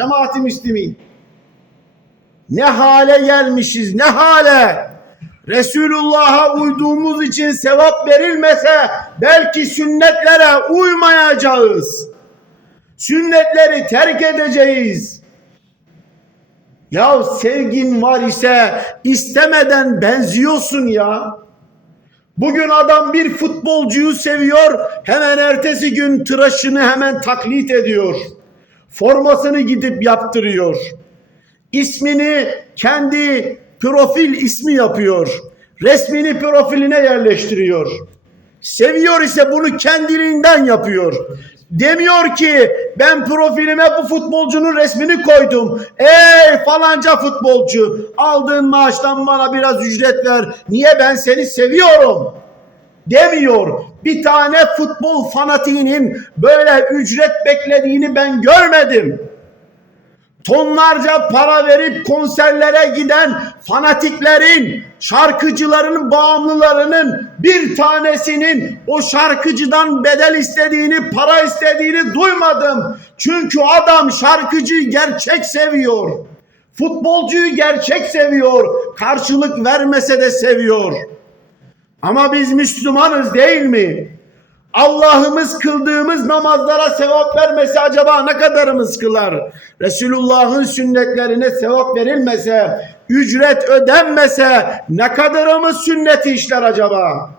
cemaati müslimin. Ne hale gelmişiz ne hale. Resulullah'a uyduğumuz için sevap verilmese belki sünnetlere uymayacağız. Sünnetleri terk edeceğiz. Ya sevgin var ise istemeden benziyorsun ya. Bugün adam bir futbolcuyu seviyor, hemen ertesi gün tıraşını hemen taklit ediyor. Formasını gidip yaptırıyor. İsmini kendi profil ismi yapıyor. Resmini profiline yerleştiriyor. Seviyor ise bunu kendiliğinden yapıyor. Demiyor ki ben profilime bu futbolcunun resmini koydum. Ey falanca futbolcu aldığın maaştan bana biraz ücret ver. Niye ben seni seviyorum? Demiyor. Bir tane futbol fanatiğinin böyle ücret beklediğini ben görmedim tonlarca para verip konserlere giden fanatiklerin, şarkıcıların bağımlılarının bir tanesinin o şarkıcıdan bedel istediğini, para istediğini duymadım. Çünkü adam şarkıcıyı gerçek seviyor. Futbolcuyu gerçek seviyor. Karşılık vermese de seviyor. Ama biz Müslümanız değil mi? Allah'ımız kıldığımız namazlara sevap vermese acaba ne kadarımız kılar? Resulullah'ın sünnetlerine sevap verilmese, ücret ödenmese ne kadarımız sünneti işler acaba?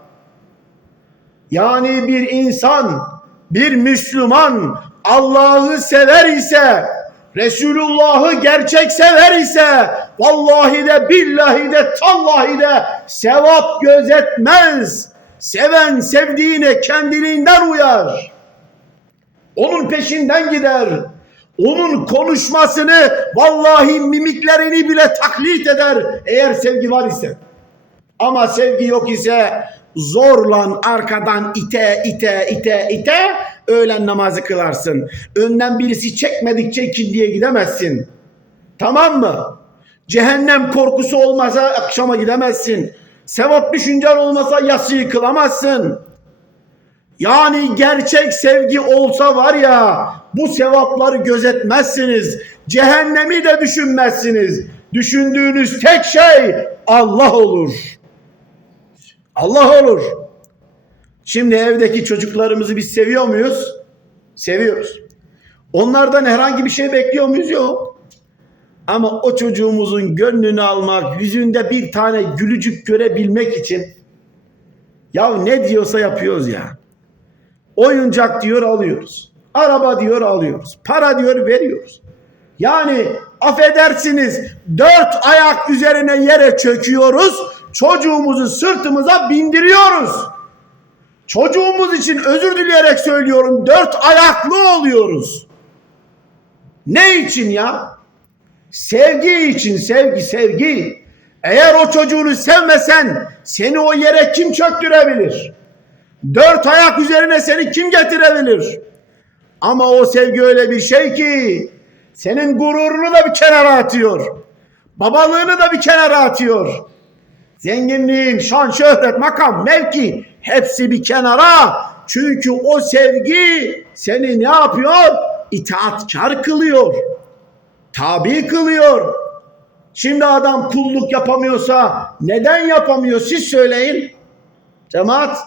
Yani bir insan, bir Müslüman Allah'ı sever ise, Resulullah'ı gerçek sever ise, vallahi de billahi de tallahi de sevap gözetmez. Seven sevdiğine kendiliğinden uyar. Onun peşinden gider. Onun konuşmasını vallahi mimiklerini bile taklit eder eğer sevgi var ise. Ama sevgi yok ise zorla arkadan ite ite ite ite öğlen namazı kılarsın. Önden birisi çekmedikçe ikindiye gidemezsin. Tamam mı? Cehennem korkusu olmasa akşama gidemezsin. Sevap düşüncen olmasa yatsıyı kılamazsın. Yani gerçek sevgi olsa var ya bu sevapları gözetmezsiniz. Cehennemi de düşünmezsiniz. Düşündüğünüz tek şey Allah olur. Allah olur. Şimdi evdeki çocuklarımızı biz seviyor muyuz? Seviyoruz. Onlardan herhangi bir şey bekliyor muyuz? Yok. Ama o çocuğumuzun gönlünü almak, yüzünde bir tane gülücük görebilmek için ya ne diyorsa yapıyoruz ya. Oyuncak diyor alıyoruz. Araba diyor alıyoruz. Para diyor veriyoruz. Yani affedersiniz dört ayak üzerine yere çöküyoruz. Çocuğumuzu sırtımıza bindiriyoruz. Çocuğumuz için özür dileyerek söylüyorum dört ayaklı oluyoruz. Ne için ya? Sevgi için sevgi sevgi. Eğer o çocuğunu sevmesen seni o yere kim çöktürebilir? Dört ayak üzerine seni kim getirebilir? Ama o sevgi öyle bir şey ki senin gururunu da bir kenara atıyor. Babalığını da bir kenara atıyor. Zenginliğin, şan, şöhret, makam, mevki hepsi bir kenara. Çünkü o sevgi seni ne yapıyor? İtaatkar kılıyor tabi kılıyor. Şimdi adam kulluk yapamıyorsa neden yapamıyor siz söyleyin. Cemaat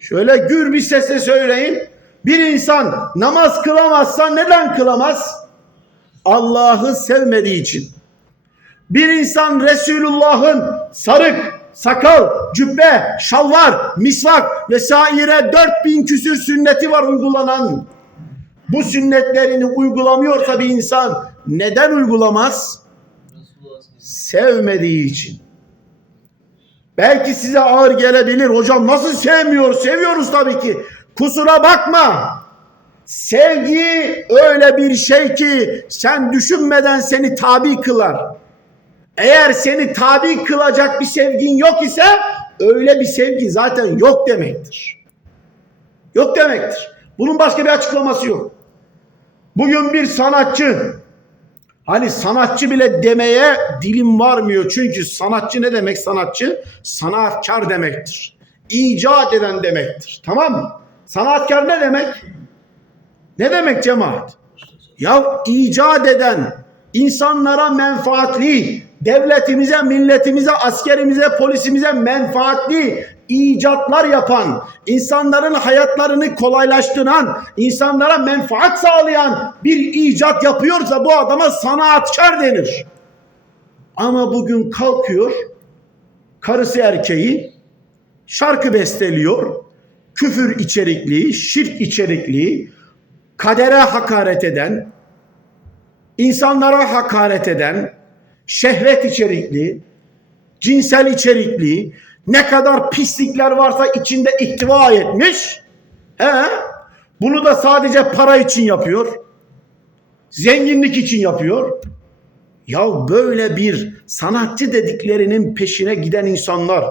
şöyle gür bir sesle söyleyin. Bir insan namaz kılamazsa neden kılamaz? Allah'ı sevmediği için. Bir insan Resulullah'ın sarık, sakal, cübbe, şalvar, misvak vesaire 4000 küsür sünneti var uygulanan. Bu sünnetlerini uygulamıyorsa bir insan neden uygulamaz? Sevmediği için. Belki size ağır gelebilir. Hocam nasıl sevmiyor? Seviyoruz tabii ki. Kusura bakma. Sevgi öyle bir şey ki sen düşünmeden seni tabi kılar. Eğer seni tabi kılacak bir sevgin yok ise öyle bir sevgi zaten yok demektir. Yok demektir. Bunun başka bir açıklaması yok. Bugün bir sanatçı hani sanatçı bile demeye dilim varmıyor. Çünkü sanatçı ne demek sanatçı? Sanatkar demektir. İcat eden demektir. Tamam mı? Sanatkar ne demek? Ne demek cemaat? Ya icat eden, insanlara menfaatli, devletimize, milletimize, askerimize, polisimize menfaatli icatlar yapan, insanların hayatlarını kolaylaştıran, insanlara menfaat sağlayan bir icat yapıyorsa bu adama sanatkar denir. Ama bugün kalkıyor, karısı erkeği şarkı besteliyor, küfür içerikli, şirk içerikli, kadere hakaret eden, insanlara hakaret eden, şehvet içerikli, cinsel içerikli, ne kadar pislikler varsa içinde ihtiva etmiş. He? Bunu da sadece para için yapıyor. Zenginlik için yapıyor. Ya böyle bir sanatçı dediklerinin peşine giden insanlar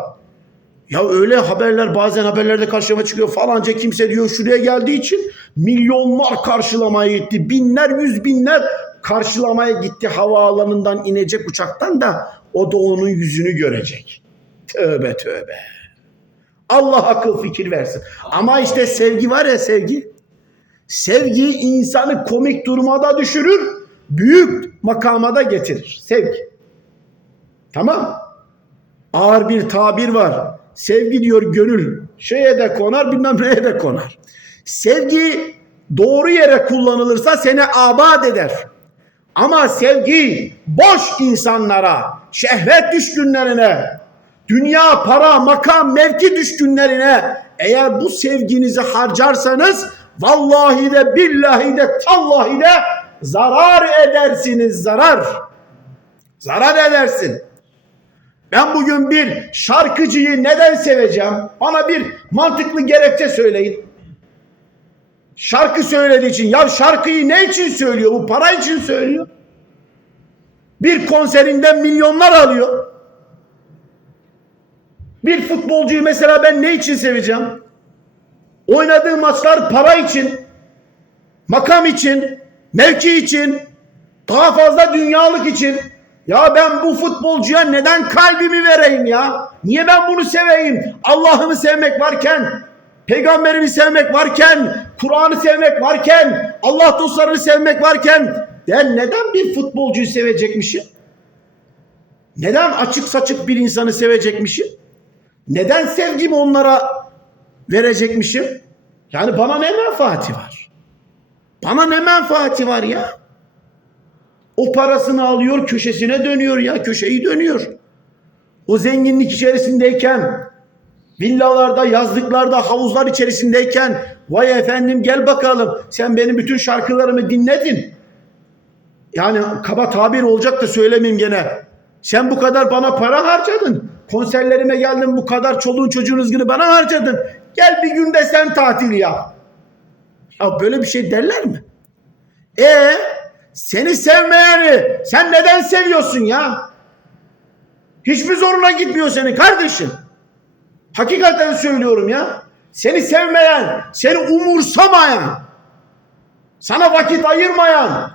ya öyle haberler bazen haberlerde karşıma çıkıyor falanca kimse diyor şuraya geldiği için milyonlar karşılamaya gitti. Binler yüz binler karşılamaya gitti havaalanından inecek uçaktan da o da onun yüzünü görecek. Tövbe tövbe. Allah akıl fikir versin. Ama işte sevgi var ya sevgi. Sevgi insanı komik duruma da düşürür. Büyük makama da getirir. Sevgi. Tamam. Ağır bir tabir var. Sevgi diyor gönül şeye de konar bilmem neye de konar. Sevgi doğru yere kullanılırsa seni abad eder. Ama sevgi boş insanlara, şehvet düşkünlerine, dünya, para, makam, mevki düşkünlerine eğer bu sevginizi harcarsanız vallahi de billahi de tallahi de zarar edersiniz zarar. Zarar edersin. Ben bugün bir şarkıcıyı neden seveceğim? Bana bir mantıklı gerekçe söyleyin. Şarkı söylediği için. Ya şarkıyı ne için söylüyor? Bu para için söylüyor. Bir konserinden milyonlar alıyor. Bir futbolcuyu mesela ben ne için seveceğim? Oynadığı maçlar para için, makam için, mevki için, daha fazla dünyalık için. Ya ben bu futbolcuya neden kalbimi vereyim ya? Niye ben bunu seveyim? Allah'ımı sevmek varken, peygamberimi sevmek varken, Kur'an'ı sevmek varken, Allah dostlarını sevmek varken ben neden bir futbolcuyu sevecekmişim? Neden açık saçık bir insanı sevecekmişim? Neden sevgimi onlara verecekmişim? Yani bana ne menfaati var? Bana ne menfaati var ya? O parasını alıyor köşesine dönüyor ya köşeyi dönüyor. O zenginlik içerisindeyken villalarda, yazlıklarda, havuzlar içerisindeyken vay efendim gel bakalım sen benim bütün şarkılarımı dinledin. Yani kaba tabir olacak da söylemeyeyim gene. Sen bu kadar bana para harcadın. Konserlerime geldin bu kadar çoluğun çocuğun ızgını bana harcadın. Gel bir günde sen tatil yap. Ya böyle bir şey derler mi? E seni sevmeyeni sen neden seviyorsun ya? Hiçbir zoruna gitmiyor senin kardeşim. Hakikaten söylüyorum ya. Seni sevmeyen, seni umursamayan, sana vakit ayırmayan,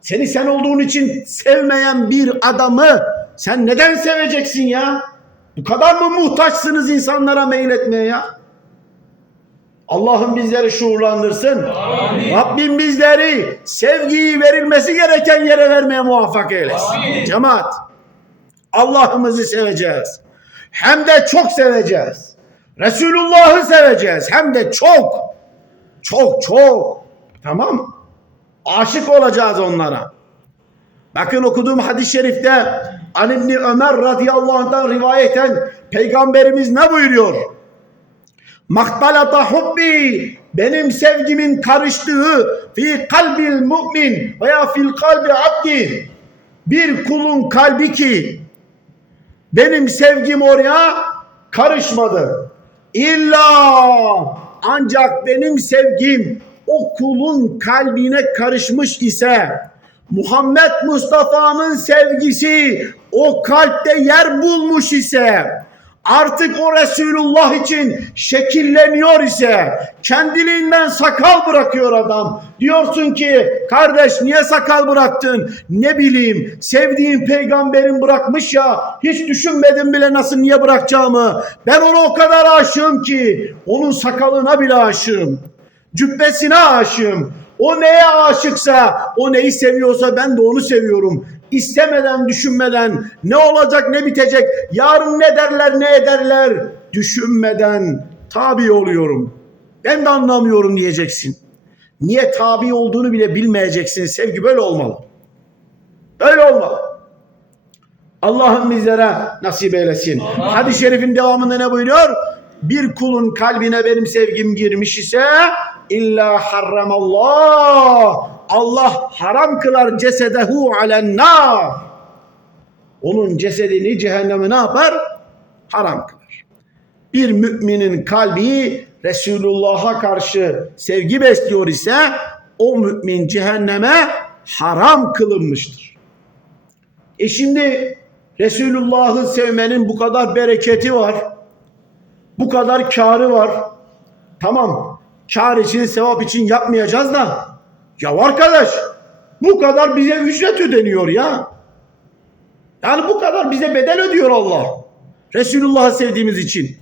seni sen olduğun için sevmeyen bir adamı sen neden seveceksin ya? Bu kadar mı muhtaçsınız insanlara meyletmeye ya? Allah'ım bizleri şuurlandırsın. Amin. Rabbim bizleri sevgiyi verilmesi gereken yere vermeye muvaffak eylesin. Amin. Cemaat. Allah'ımızı seveceğiz. Hem de çok seveceğiz. Resulullah'ı seveceğiz. Hem de çok. Çok çok. Tamam Aşık olacağız onlara. Bakın okuduğum hadis-i şerifte Ali İbni Ömer radıyallahu anh'tan rivayeten Peygamberimiz ne buyuruyor? Mahtalata hubbi benim sevgimin karıştığı fi kalbil mümin veya fil kalbi abdi bir kulun kalbi ki benim sevgim oraya karışmadı. İlla ancak benim sevgim o kulun kalbine karışmış ise Muhammed Mustafa'nın sevgisi o kalpte yer bulmuş ise artık o Resulullah için şekilleniyor ise kendiliğinden sakal bırakıyor adam. Diyorsun ki kardeş niye sakal bıraktın? Ne bileyim sevdiğim peygamberim bırakmış ya hiç düşünmedim bile nasıl niye bırakacağımı. Ben ona o kadar aşığım ki onun sakalına bile aşığım. Cübbesine aşığım. O neye aşıksa, o neyi seviyorsa ben de onu seviyorum. İstemeden, düşünmeden ne olacak, ne bitecek, yarın ne derler, ne ederler düşünmeden tabi oluyorum. Ben de anlamıyorum diyeceksin. Niye tabi olduğunu bile bilmeyeceksin. Sevgi böyle olmalı. Böyle olmalı. Allah'ım bizlere nasip eylesin. Hadis-i şerifin devamında ne buyuruyor? Bir kulun kalbine benim sevgim girmiş ise illa harramallah. Allah haram kılar cesedehu alen nar. Onun cesedini cehenneme ne yapar? Haram kılar. Bir müminin kalbi Resulullah'a karşı sevgi besliyor ise o mümin cehenneme haram kılınmıştır. E şimdi Resulullah'ı sevmenin bu kadar bereketi var. Bu kadar karı var. Tamam. Kar için, sevap için yapmayacağız da. Ya arkadaş bu kadar bize ücret ödeniyor ya. Yani bu kadar bize bedel ödüyor Allah. Resulullah'ı sevdiğimiz için.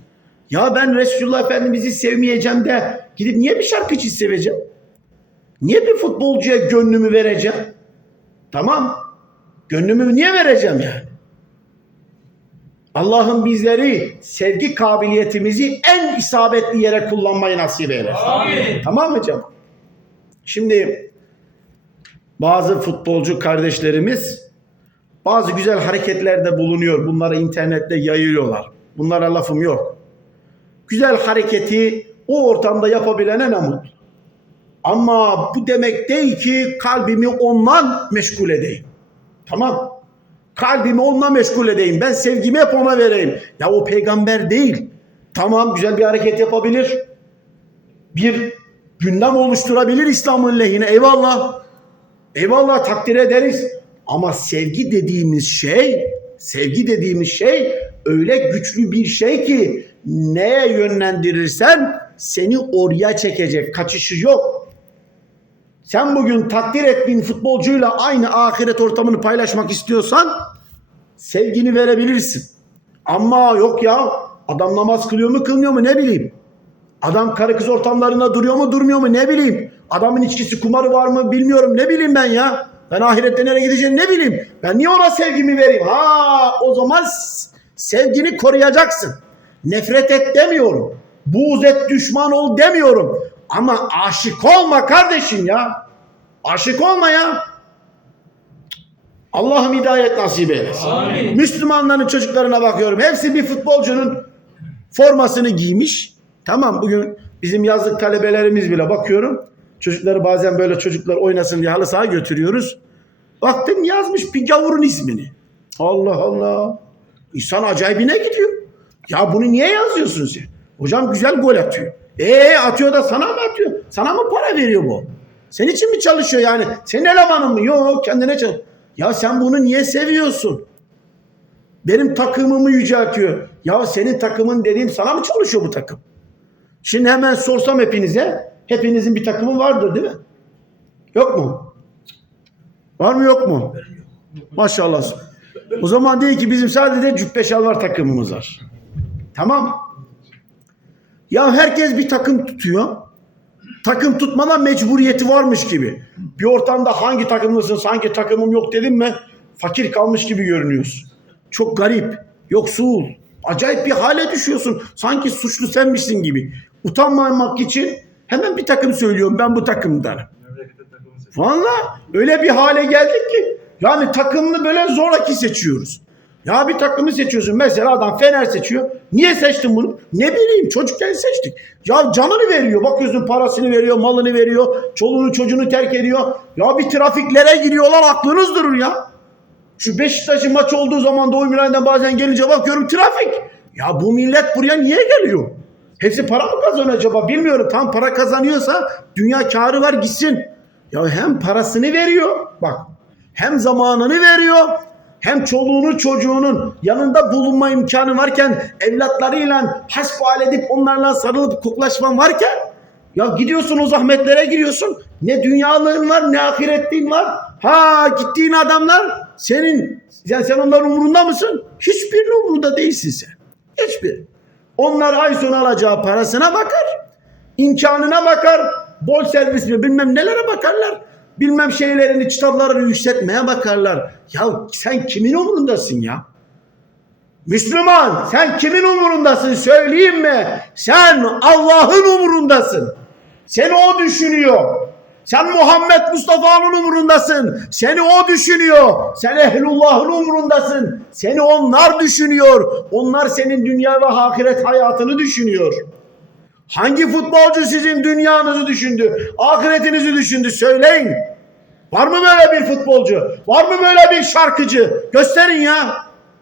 Ya ben Resulullah Efendimiz'i sevmeyeceğim de gidip niye bir şarkıcı seveceğim? Niye bir futbolcuya gönlümü vereceğim? Tamam. Gönlümü niye vereceğim yani? Allah'ın bizleri sevgi kabiliyetimizi en isabetli yere kullanmayı nasip eylesin. Amin. Tamam mı canım? Şimdi bazı futbolcu kardeşlerimiz bazı güzel hareketlerde bulunuyor. Bunları internette yayıyorlar. Bunlara lafım yok. Güzel hareketi o ortamda yapabilene ne mutlu. Ama bu demek değil ki kalbimi ondan meşgul edeyim. Tamam. Kalbimi onunla meşgul edeyim. Ben sevgimi hep ona vereyim. Ya o peygamber değil. Tamam güzel bir hareket yapabilir. Bir gündem oluşturabilir İslam'ın lehine. Eyvallah. Eyvallah takdir ederiz. Ama sevgi dediğimiz şey, sevgi dediğimiz şey öyle güçlü bir şey ki neye yönlendirirsen seni oraya çekecek. Kaçışı yok. Sen bugün takdir ettiğin futbolcuyla aynı ahiret ortamını paylaşmak istiyorsan sevgini verebilirsin. Ama yok ya adam namaz kılıyor mu kılmıyor mu ne bileyim. Adam karı kız ortamlarında duruyor mu durmuyor mu ne bileyim. Adamın içkisi kumarı var mı bilmiyorum ne bileyim ben ya. Ben ahirette nereye gideceğini ne bileyim. Ben niye ona sevgimi vereyim? Ha o zaman sevgini koruyacaksın. Nefret et demiyorum. Buğz et düşman ol demiyorum. Ama aşık olma kardeşim ya. Aşık olma ya. Allah'ım hidayet nasip eylesin. Amin. Müslümanların çocuklarına bakıyorum. Hepsi bir futbolcunun formasını giymiş. Tamam bugün bizim yazlık talebelerimiz bile bakıyorum. Çocukları bazen böyle çocuklar oynasın diye halı saha götürüyoruz. Baktım yazmış bir gavurun ismini. Allah Allah. İnsan acayibine gidiyor. Ya bunu niye yazıyorsun sen? Hocam güzel gol atıyor. Ee atıyor da sana mı atıyor? Sana mı para veriyor bu? Senin için mi çalışıyor yani? Senin elemanın mı? Yok kendine çalış. Ya sen bunu niye seviyorsun? Benim takımımı yüceltiyor. Ya senin takımın dediğim sana mı çalışıyor bu takım? Şimdi hemen sorsam hepinize. Hepinizin bir takımı vardır değil mi? Yok mu? Var mı yok mu? Maşallah. O zaman değil ki bizim sadece cübbe şalvar takımımız var. Tamam. Ya herkes bir takım tutuyor. Takım tutmana mecburiyeti varmış gibi. Bir ortamda hangi takımlısın, hangi takımım yok dedim mi fakir kalmış gibi görünüyorsun. Çok garip, yoksul, acayip bir hale düşüyorsun. Sanki suçlu senmişsin gibi. Utanmamak için hemen bir takım söylüyorum ben bu takımdanım. Valla öyle bir hale geldik ki yani takımını böyle zoraki seçiyoruz. Ya bir takımı seçiyorsun. Mesela adam Fener seçiyor. Niye seçtin bunu? Ne bileyim çocukken seçtik. Ya canını veriyor. Bakıyorsun parasını veriyor, malını veriyor. Çoluğunu çocuğunu terk ediyor. Ya bir trafiklere giriyorlar aklınız durur ya. Şu Beşiktaş'ın maç olduğu zaman Doğu Milan'dan bazen gelince bakıyorum trafik. Ya bu millet buraya niye geliyor? Hepsi para mı kazanıyor acaba? Bilmiyorum. Tam para kazanıyorsa dünya karı var gitsin. Ya hem parasını veriyor bak hem zamanını veriyor hem çoluğunu çocuğunun yanında bulunma imkanı varken evlatlarıyla hasbihal edip onlarla sarılıp koklaşman varken ya gidiyorsun o zahmetlere giriyorsun ne dünyalığın var ne ahiretliğin var ha gittiğin adamlar senin yani sen onların umurunda mısın? Hiçbirinin umurunda değilsin sen. Hiçbir. Onlar ay sonu alacağı parasına bakar imkanına bakar. Bol servis mi bilmem nelere bakarlar. Bilmem şeylerini çıtalarını yükseltmeye bakarlar. Ya sen kimin umurundasın ya? Müslüman sen kimin umurundasın söyleyeyim mi? Sen Allah'ın umurundasın. Seni o düşünüyor. Sen Muhammed Mustafa'nın umurundasın. Seni o düşünüyor. Sen ehlullahın umurundasın. Seni onlar düşünüyor. Onlar senin dünya ve ahiret hayatını düşünüyor. Hangi futbolcu sizin dünyanızı düşündü? Ahiretinizi düşündü? Söyleyin. Var mı böyle bir futbolcu? Var mı böyle bir şarkıcı? Gösterin ya.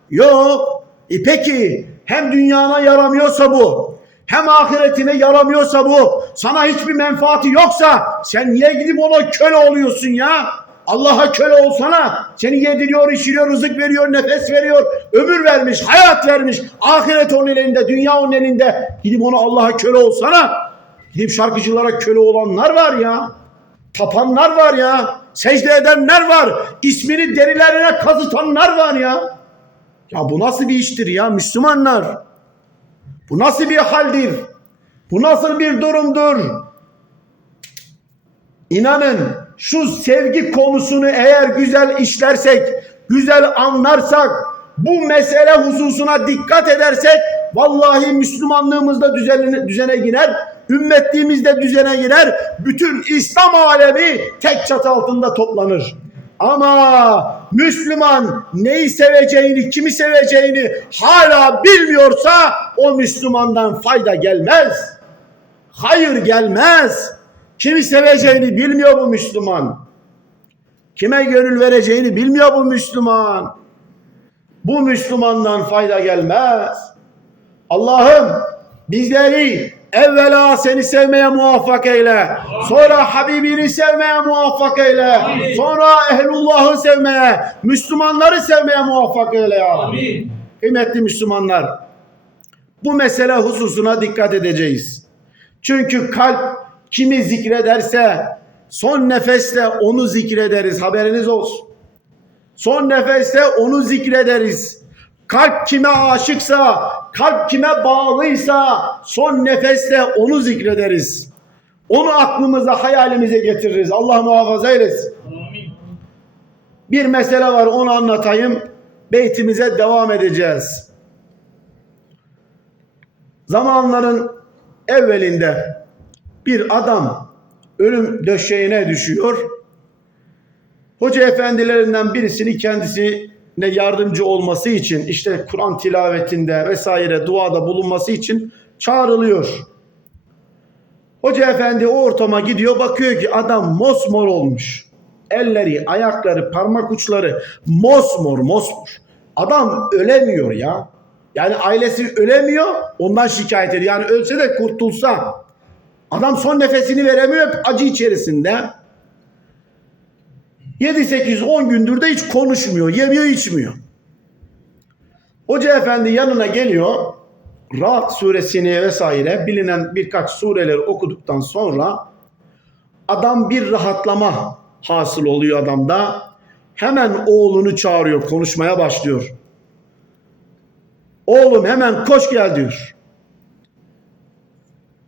Yok. E peki hem dünyana yaramıyorsa bu hem ahiretine yaramıyorsa bu sana hiçbir menfaati yoksa sen niye gidip ona köle oluyorsun ya? Allah'a köle olsana. Seni yediriyor, içiriyor, rızık veriyor, nefes veriyor, ömür vermiş, hayat vermiş. Ahiret onun elinde, dünya onun elinde. Gidip ona Allah'a köle olsana. Gidip şarkıcılara köle olanlar var ya. Tapanlar var ya. Secde edenler var. İsmini derilerine kazıtanlar var ya. Ya bu nasıl bir iştir ya Müslümanlar? Bu nasıl bir haldir? Bu nasıl bir durumdur? İnanın şu sevgi konusunu eğer güzel işlersek, güzel anlarsak, bu mesele hususuna dikkat edersek vallahi Müslümanlığımızda düzene, düzene girer, ümmetliğimizde düzene girer, bütün İslam alemi tek çatı altında toplanır. Ama Müslüman neyi seveceğini, kimi seveceğini hala bilmiyorsa o Müslümandan fayda gelmez. Hayır gelmez. Kimi seveceğini bilmiyor bu Müslüman. Kime gönül vereceğini bilmiyor bu Müslüman. Bu Müslümandan fayda gelmez. Allah'ım bizleri evvela seni sevmeye muvaffak eyle. Sonra Habibini sevmeye muvaffak eyle. Sonra ehlullahı sevmeye, Müslümanları sevmeye muvaffak eyle ya. Rabbi. Kıymetli Müslümanlar, bu mesele hususuna dikkat edeceğiz. Çünkü kalp kimi zikrederse son nefeste onu zikrederiz. Haberiniz olsun. Son nefeste onu zikrederiz. Kalp kime aşıksa, kalp kime bağlıysa son nefeste onu zikrederiz. Onu aklımıza, hayalimize getiririz. Allah muhafaza eylesin. Bir mesele var onu anlatayım. Beytimize devam edeceğiz. Zamanların evvelinde bir adam ölüm döşeğine düşüyor. Hoca efendilerinden birisini kendisine yardımcı olması için işte Kur'an tilavetinde vesaire duada bulunması için çağrılıyor. Hoca efendi o ortama gidiyor bakıyor ki adam mosmor olmuş. Elleri, ayakları, parmak uçları mosmor mosmor. Adam ölemiyor ya. Yani ailesi ölemiyor ondan şikayet ediyor. Yani ölse de kurtulsa. Adam son nefesini veremiyor acı içerisinde. 7 8 10 gündür de hiç konuşmuyor, yemiyor, içmiyor. Hoca efendi yanına geliyor. Rahat suresini vesaire bilinen birkaç sureleri okuduktan sonra adam bir rahatlama hasıl oluyor adamda. Hemen oğlunu çağırıyor, konuşmaya başlıyor. Oğlum hemen koş gel diyor.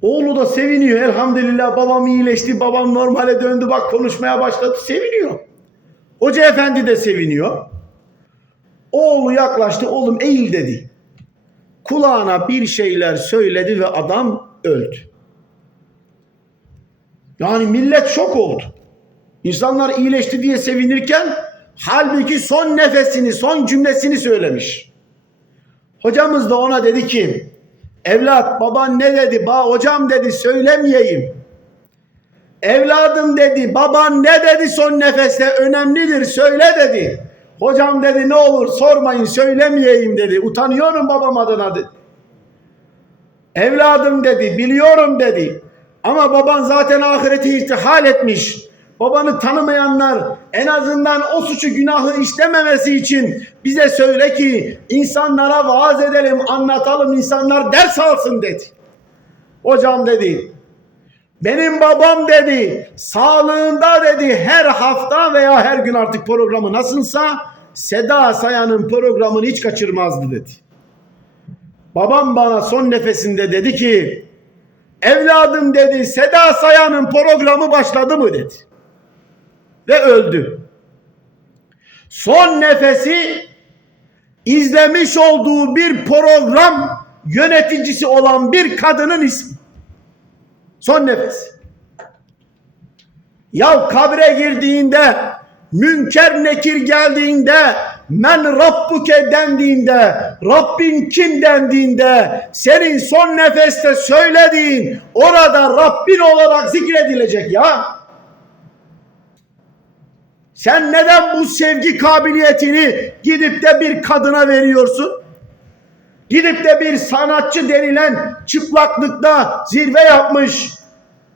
Oğlu da seviniyor. Elhamdülillah babam iyileşti, babam normale döndü bak konuşmaya başladı. Seviniyor. Hoca efendi de seviniyor. Oğlu yaklaştı, oğlum eğil dedi. Kulağına bir şeyler söyledi ve adam öldü. Yani millet şok oldu. İnsanlar iyileşti diye sevinirken halbuki son nefesini, son cümlesini söylemiş. Hocamız da ona dedi ki evlat baban ne dedi? Ba hocam dedi söylemeyeyim. Evladım dedi baban ne dedi son nefeste önemlidir söyle dedi. Hocam dedi ne olur sormayın söylemeyeyim dedi. Utanıyorum babam adına dedi. Evladım dedi biliyorum dedi. Ama baban zaten ahireti irtihal etmiş. Babanı tanımayanlar en azından o suçu günahı işlememesi için bize söyle ki insanlara vaaz edelim, anlatalım, insanlar ders alsın dedi. Hocam dedi, benim babam dedi, sağlığında dedi her hafta veya her gün artık programı nasılsa Seda Sayan'ın programını hiç kaçırmazdı dedi. Babam bana son nefesinde dedi ki Evladım dedi Seda Sayan'ın programı başladı mı dedi. Ve öldü. Son nefesi izlemiş olduğu bir program yöneticisi olan bir kadının ismi. Son nefes. Ya kabre girdiğinde, münker nekir geldiğinde, men rabbuke dendiğinde, Rabbin kim dendiğinde, senin son nefeste söylediğin orada Rabbin olarak zikredilecek ya. Sen neden bu sevgi kabiliyetini gidip de bir kadına veriyorsun? Gidip de bir sanatçı denilen çıplaklıkta zirve yapmış,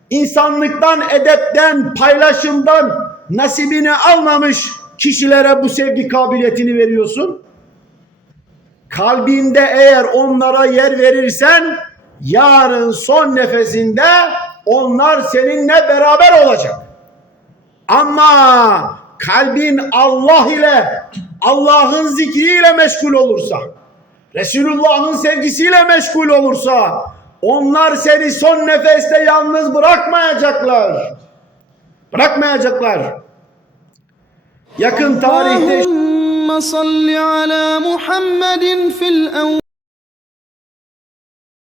insanlıktan, edepten, paylaşımdan nasibini almamış kişilere bu sevgi kabiliyetini veriyorsun. Kalbinde eğer onlara yer verirsen yarın son nefesinde onlar seninle beraber olacak. Ama kalbin Allah ile Allah'ın zikriyle meşgul olursa Resulullah'ın sevgisiyle meşgul olursa onlar seni son nefeste yalnız bırakmayacaklar. Bırakmayacaklar. Yakın tarihte Allahümme salli ala Muhammedin fil